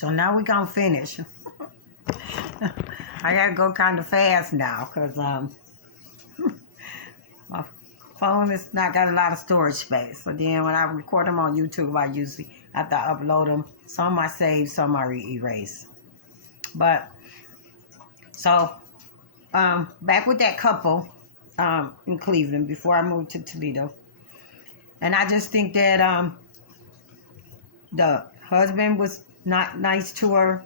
So now we gonna finish. I gotta go kind of fast now because my phone is not got a lot of storage space. So then when I record them on YouTube, I usually have to upload them. Some I save, some I erase. But so back with that couple in Cleveland before I moved to Toledo, and I just think that the husband was not nice to her.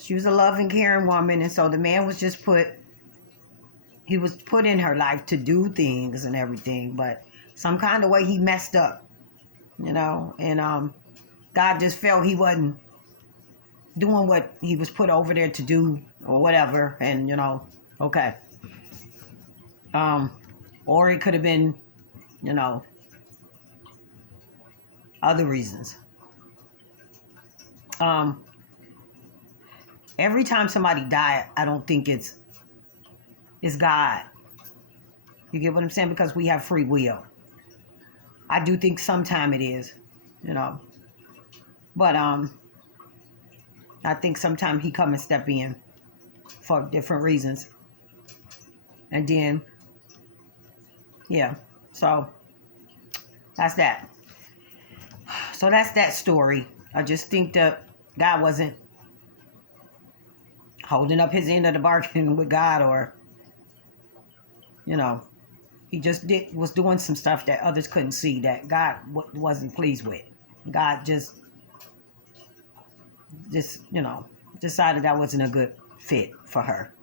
She was a loving, caring woman, and so the man was just put in her life to do things and everything, but some kind of way he messed up, and God just felt he wasn't doing what he was put over there to do or whatever, and okay. Or it could have been, other reasons. Every time somebody died, I don't think it's God. You get what I'm saying? Because we have free will. I do think sometime it is, But I think sometimes he come and step in for different reasons. And then, yeah. So that's that. So that's that story. I just think that God wasn't holding up his end of the bargain with God, or he just was doing some stuff that others couldn't see that God wasn't pleased with. God just decided that wasn't a good fit for her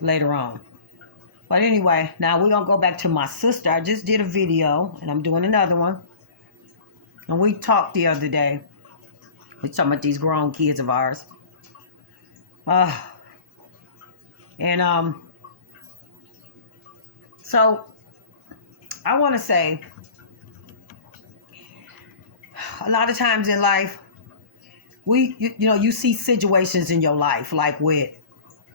later on. But anyway, now we're gonna go back to my sister. I just did a video and I'm doing another one. And we talked the other day. We're talking about these grown kids of ours. So I want to say, a lot of times in life, you see situations in your life, like with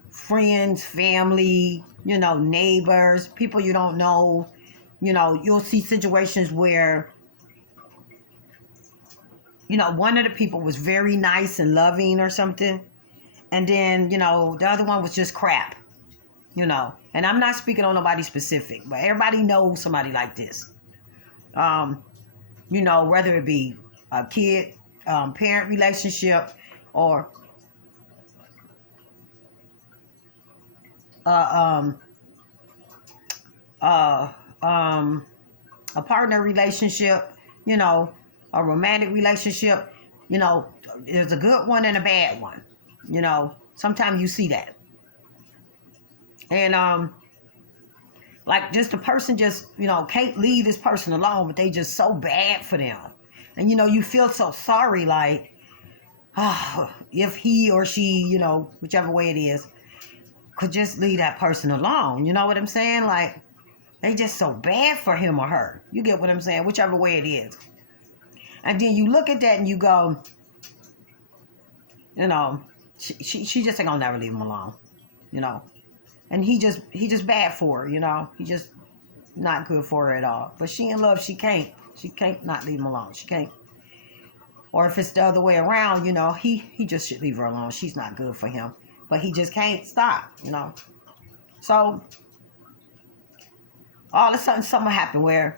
friends, family, neighbors, people you don't know. You'll see situations where, one of the people was very nice and loving or something. And then, the other one was just crap, And I'm not speaking on nobody specific, but everybody knows somebody like this. Whether it be a kid, parent relationship, or a partner relationship, a romantic relationship. There's a good one and a bad one. Sometimes you see that. And like just the person just, can't leave this person alone, but they just so bad for them. And you feel so sorry, like, if he or she, whichever way it is, could just leave that person alone. You know what I'm saying? Like, they just so bad for him or her. You get what I'm saying? Whichever way it is. And then you look at that and you go, she just ain't gonna never leave him alone, And he just bad for her, He just not good for her at all. But she in love, she can't not leave him alone. She can't. Or if it's the other way around, he just should leave her alone. She's not good for him. But he just can't stop, So all of a sudden something happened where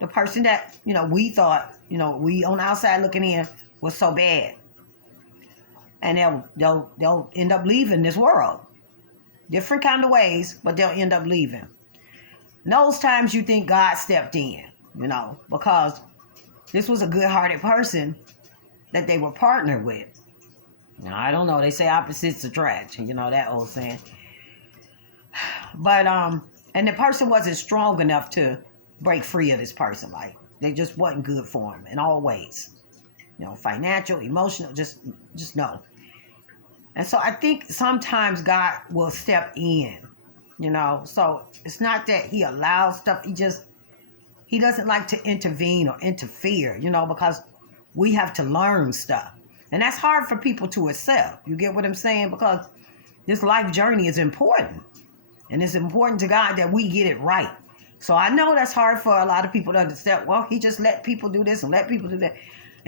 the person that, we thought, we on the outside looking in was so bad. And they'll end up leaving this world. Different kind of ways, but they'll end up leaving. And those times you think God stepped in, because this was a good-hearted person that they were partnered with. I don't know. They say opposites attract, that old saying. But, and the person wasn't strong enough to break free of this person. Like, they just wasn't good for him in all ways. Financial, emotional, just no. And so I think sometimes God will step in, So it's not that he allows stuff. He doesn't like to intervene or interfere, because we have to learn stuff. And that's hard for people to accept. You get what I'm saying? Because this life journey is important. And it's important to God that we get it right. So I know that's hard for a lot of people to accept. Well, he just let people do this and let people do that.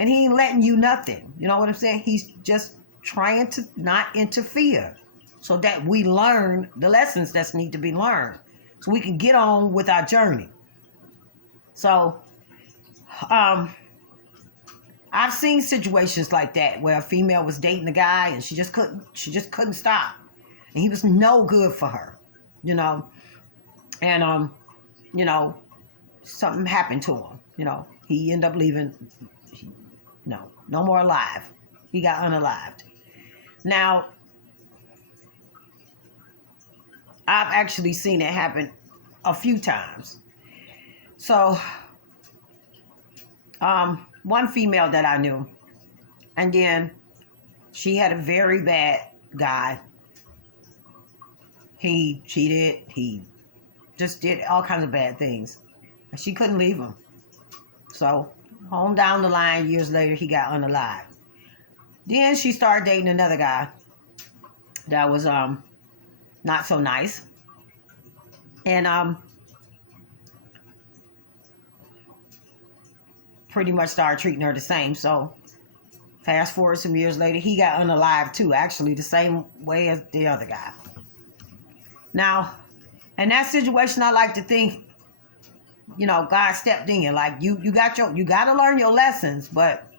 And he ain't letting you nothing. You know what I'm saying? He's just trying to not interfere so that we learn the lessons that need to be learned so we can get on with our journey. So, I've seen situations like that where a female was dating a guy and she just couldn't stop. And he was no good for her, you know. And you know, something happened to him, you know. He ended up leaving, no more alive. He got unalived. Now, I've actually seen it happen a few times. So, one female that I knew, and then she had a very bad guy. He cheated. He just did all kinds of bad things. And she couldn't leave him. So, home down the line, years later, he got unalived. Then she started dating another guy that was not so nice. And pretty much started treating her the same. So fast forward some years later, he got unalived too, actually the same way as the other guy. Now, in that situation, I like to think, God stepped in. Like you got to learn your lessons, but